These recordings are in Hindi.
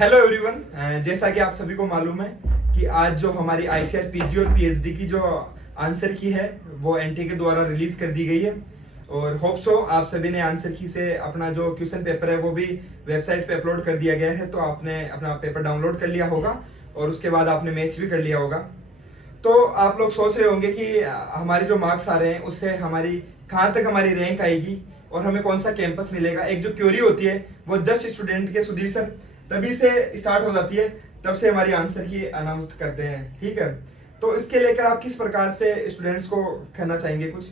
हेलो एवरीवन, जैसा कि आप सभी को मालूम है कि आज जो हमारी आईसीआर पीजी और पीएचडी की जो आंसर की है वो एनटी के द्वारा रिलीज कर दी गई है। और होप सो आप सभी ने आंसर की से अपना जो क्वेश्चन पेपर है वो भी वेबसाइट पे अपलोड कर दिया गया है, तो आपने अपना पेपर डाउनलोड कर लिया होगा और उसके बाद आपने मैच भी कर लिया होगा। तो आप लोग सोच रहे होंगे कि हमारे जो मार्क्स आ रहे हैं उससे हमारी कहाँ तक हमारी रैंक आएगी और हमें कौन सा कैंपस मिलेगा। एक जो क्यूरी होती है वो जस्ट स्टूडेंट के सुधीर सर तभी से स्टार्ट हो जाती है, तब से हमारी आंसर की अनाउंस करते हैं। ठीक है, तो इसके लेकर आप किस प्रकार से स्टूडेंट्स को कहना चाहेंगे कुछ?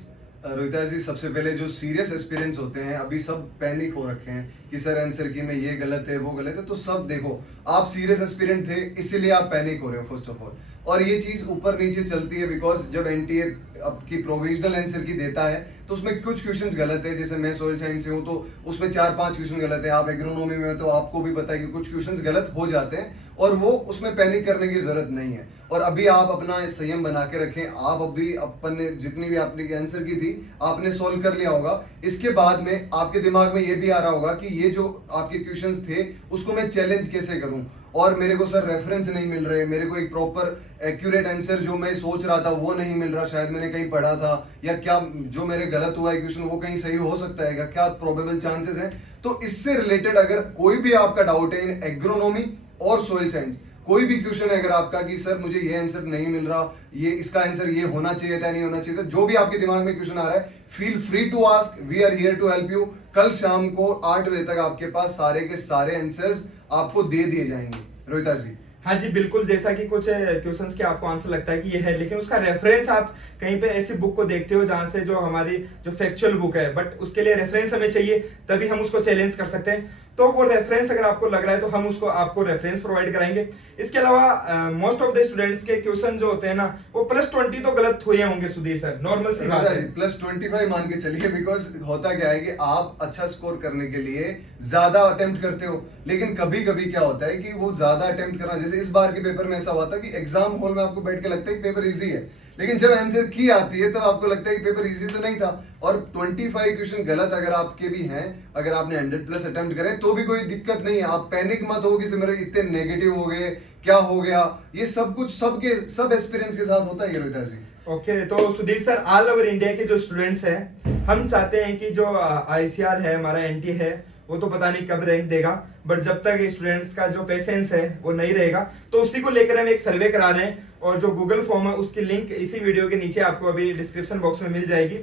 रोहिता जी, सबसे पहले जो सीरियस एस्पिरेंट्स होते हैं अभी सब पैनिक हो रखे हैं कि सर आंसर की में ये गलत है वो गलत है। तो सब देखो, आप सीरियस एस्पिरेंट थे इसीलिए आप पैनिक हो रहे हो फर्स्ट ऑफ ऑल। और ये चीज ऊपर नीचे चलती है बिकॉज जब एनटीए आपकी प्रोविजनल आंसर की देता है तो उसमें कुछ क्वेश्चंस गलत है। जैसे मैं सोयल साइंस से हूँ तो उसमें 4-5 क्वेश्चन गलत है। आप एग्रोनॉमी में तो आपको भी पता है कि कुछ क्वेश्चंस गलत हो जाते हैं और वो उसमें पैनिक करने की जरूरत नहीं है। और अभी आप अपना संयम बना के रखें। आप अभी अपन ने जितनी भी आपने आंसर की थी आपने सोल्व कर लिया होगा। इसके बाद में आपके दिमाग में ये भी आ रहा होगा कि ये जो आपके क्वेश्चंस थे उसको मैं चैलेंज कैसे करूं, और मेरे को सर रेफरेंस नहीं मिल रहे, मेरे को एक प्रॉपर एक्यूरेट आंसर जो मैं सोच रहा था वो नहीं मिल रहा, शायद मैंने कहीं पढ़ा था, या क्या जो मेरे गलत हुआ है क्वेश्चन वो कहीं सही हो सकता है, क्या प्रोबेबल चांसेस हैं। तो इससे रिलेटेड अगर कोई भी आपका डाउट है इन एग्रोनॉमी और सोइल साइंस, कोई भी क्वेश्चन है अगर आपका कि सर मुझे ये आंसर नहीं मिल रहा, ये इसका आंसर ये होना चाहिए था नहीं होना चाहिए था, जो भी आपके दिमाग में क्वेश्चन आ रहा है feel free to ask, we are here to help you. कल शाम को 8 बजे तक आपके पास सारे के सारे आंसर्स आपको दे दिए जाएंगे। रोहिता जी, हाँ जी बिल्कुल, जैसा कि कुछ क्वेश्चंस के आपको आंसर लगता है कि ये है, लेकिन उसका रेफरेंस आप कहीं पे ऐसी बुक को देखते हो जहां से जो हमारी जो फैक्चुअल बुक है, बट उसके लिए रेफरेंस हमें चाहिए तभी हम उसको चैलेंज कर सकते हैं। तो वो रेफरेंस अगर आपको लग रहा है तो हम उसको आपको रेफरेंस प्रोवाइड कराएंगे। इसके अलावा मोस्ट ऑफ द स्टूडेंट्स के क्वेश्चन जो होते हैं ना वो +20 तो गलत हुए होंगे सुधीर सर, नॉर्मल सी बात है। +25 मान के चलिए, बिकॉज होता क्या है कि आप अच्छा स्कोर करने के लिए ज्यादा अटेम्प्ट करते हो, लेकिन कभी कभी क्या होता है कि वो ज्यादा अटेम्प्ट करना, जैसे इस बार के पेपर में ऐसा हुआ था कि एग्जाम हॉल में आपको बैठ के लगता है कि पेपर इजी है, लेकिन जब आंसर की आती है तब आपको लगता है कि पेपर इजी तो नहीं था। और 25 क्वेश्चन गलत अगर आपके भी हैं, अगर आपने 100+ अटेम्प्ट करे तो भी कोई दिक्कत नहीं है। आप पैनिक मत हो कि मेरे इतने नेगेटिव हो गए, क्या हो गया। ये सब कुछ सब एक्सपीरियंस के साथ होता है रोहिता जी। ओके, तो Sudhir sir all over India के जो स्टूडेंट्स हैं हम चाहते हैं कि जो आईसीआर है हमारा एनटी है वो तो पता नहीं कब रैंक देगा, बट जब तक स्टूडेंट्स का जो पेशेंस है वो नहीं रहेगा तो उसी को लेकर हम एक सर्वे करा रहे हैं। और जो गूगल फॉर्म है उसकी लिंक इसी वीडियो के नीचे आपको अभी डिस्क्रिप्शन बॉक्स में मिल जाएगी,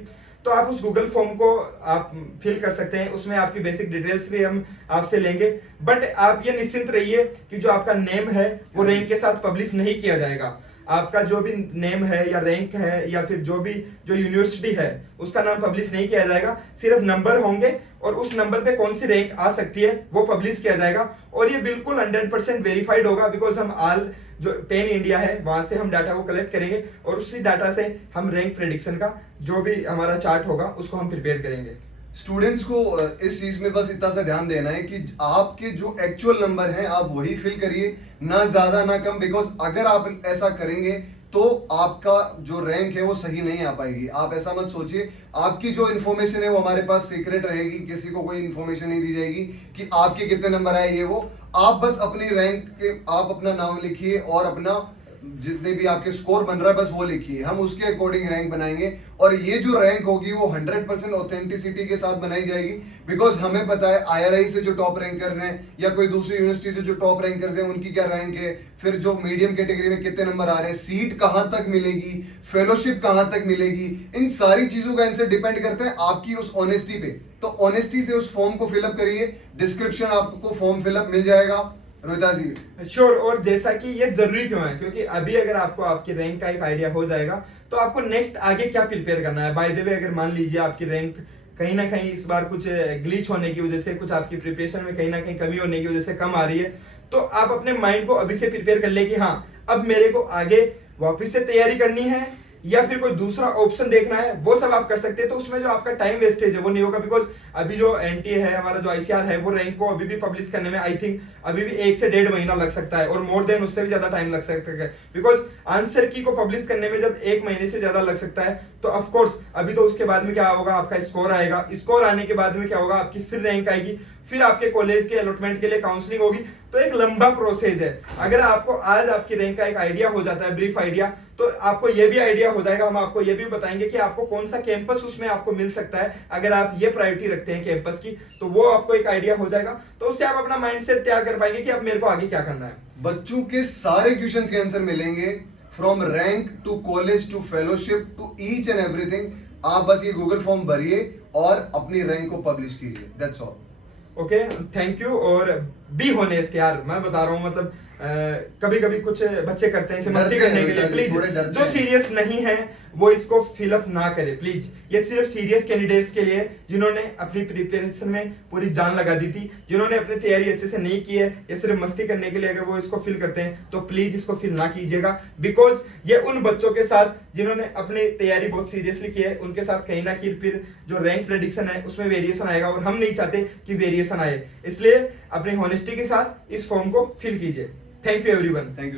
तो आप उस गूगल फॉर्म को आप फिल कर सकते हैं। उसमें आपकी बेसिक डिटेल्स भी हम आपसे लेंगे, बट आप ये निश्चिंत रहिए कि जो आपका नेम है वो रैंक के साथ पब्लिश नहीं किया जाएगा। आपका जो भी नेम है या रैंक है या फिर जो भी जो यूनिवर्सिटी है उसका नाम पब्लिश नहीं किया जाएगा, सिर्फ नंबर होंगे और उस नंबर पे कौन सी रैंक आ सकती है वो पब्लिश किया जाएगा। और ये बिल्कुल 100% वेरीफाइड होगा, बिकॉज हम ऑल जो पेन इंडिया है वहां से हम डाटा को कलेक्ट करेंगे और उसी डाटा से हम रैंक प्रेडिक्शन का जो भी हमारा चार्ट होगा उसको हम प्रिपेयर करेंगे। स्टूडेंट्स को इस चीज में बस इतना सा ध्यान देना है कि आपके जो एक्चुअल नंबर हैं आप वही फिल करिए, ना ज्यादा ना कम, बिकॉज अगर आप ऐसा करेंगे तो आपका जो रैंक है वो सही नहीं आ पाएगी। आप ऐसा मत सोचिए, आपकी जो इन्फॉर्मेशन है वो हमारे पास सीक्रेट रहेगी, किसी को कोई इन्फॉर्मेशन नहीं दी जाएगी कि आपके कितने नंबर आए ये वो। आप बस अपनी रैंक के आप अपना नाम लिखिए और अपना जितने भी आपके स्कोर बन रहा है बस वो लिखिए, हम उसके अकॉर्डिंग रैंक बनाएंगे। और ये जो रैंक होगी वो 100% ऑथेंटिसिटी के साथ बनाई जाएगी, बिकॉज हमें पता है आईआरआई से जो टॉप रैंकर्स हैं या कोई दूसरी यूनिवर्सिटी से जो टॉप रैंकर्स हैं उनकी क्या रैंक है, फिर जो मीडियम कैटेगरी में कितने नंबर आ रहे हैं, सीट कहां तक मिलेगी, फेलोशिप कहां तक मिलेगी, इन सारी चीजों का आंसर डिपेंड करते हैं आपकी उस ऑनेस्टी पे। तो ऑनेस्टी से उस फॉर्म को फिलअप करिए, डिस्क्रिप्शन आपको फॉर्म फिलअप मिल जाएगा रोहिता जी। श्योर। और जैसा कि ये जरूरी क्यों है, क्योंकि अभी अगर आपको आपकी रैंक का एक आइडिया हो जाएगा तो आपको नेक्स्ट आगे क्या प्रिपेयर करना है। बाय द वे, अगर मान लीजिए आपकी रैंक कहीं ना कहीं इस बार कुछ ग्लिच होने की वजह से, कुछ आपकी प्रिपरेशन में कहीं ना कहीं कमी होने की वजह से कम आ रही है, तो आप अपने माइंड को अभी से प्रिपेयर कर ले कि हाँ अब मेरे को आगे वापस से तैयारी करनी है या फिर कोई दूसरा ऑप्शन देखना है, वो सब आप कर सकते हैं। तो उसमें जो आपका टाइम वेस्टेज है वो नहीं होगा, बिकॉज अभी जो एनटीए है हमारा जो आईसीआर है वो रैंक को अभी भी पब्लिश करने में आई थिंक अभी भी 1 से 1.5 महीना लग सकता है, और मोर देन उससे भी ज्यादा टाइम लग सकता है, बिकॉज आंसर की को पब्लिश करने में जब 1 महीने से ज्यादा लग सकता है तो ऑफकोर्स अभी तो उसके बाद में क्या होगा, आपका स्कोर आएगा, स्कोर आने के बाद में क्या होगा, आपकी फिर रैंक आएगी, फिर आपके कॉलेज के अलॉटमेंट के लिए काउंसलिंग होगी। तो एक लंबा प्रोसेस है। अगर आपको आज आपकी रैंक का एक आइडिया हो जाता है, ब्रीफ आइडिया, तो आपको ये भी आइडिया हो जाएगा, हम आपको ये भी बताएंगे कि आपको कौन सा कैंपस उसमें आपको मिल सकता है। अगर आप ये प्रायोरिटी रखते हैं कैंपस की, तो वो आपको एक आइडिया हो जाएगा, तो उससे आप अपना माइंडसेट तैयार कर पाएंगे कि अब मेरे को आगे क्या करना है। बच्चों के सारे क्वेश्चंस के आंसर मिलेंगे, from rank to college to fellowship to each and everything. आप बस ये गूगल फॉर्म भरिए और अपनी रैंक को पब्लिश कीजिए, that's all. Okay, thank you. और बी होनेस्ट यार, मैं बता रहा हूँ, मतलब कभी कभी कुछ बच्चे करते हैं इसे मस्ती करने के लिए। प्लीज जो सीरियस नहीं है वो इसको फिलअप ना करे प्लीज। ये सिर्फ सीरियस कैंडिडेट्स के लिए, जिन्होंने अपनी प्रिपरेशन में पूरी जान लगा दी थी, जिन्होंने अपनी तैयारी अच्छे से नहीं की है, ये सिर्फ मस्ती करने के लिए अगर वो इसको फिल करते हैं तो प्लीज इसको फिल ना कीजिएगा। बिकॉज ये उन बच्चों के साथ जिन्होंने अपनी तैयारी बहुत सीरियसली की है, उनके साथ कहीं ना कहीं फिर जो रैंक प्रेडिक्शन है उसमें वेरिएशन आएगा, और हम नहीं चाहते कि वेरिएशन आए। इसलिए अपनी हॉनेस्टी के साथ इस फॉर्म को फिल कीजिए। Thank you everyone. Thank you.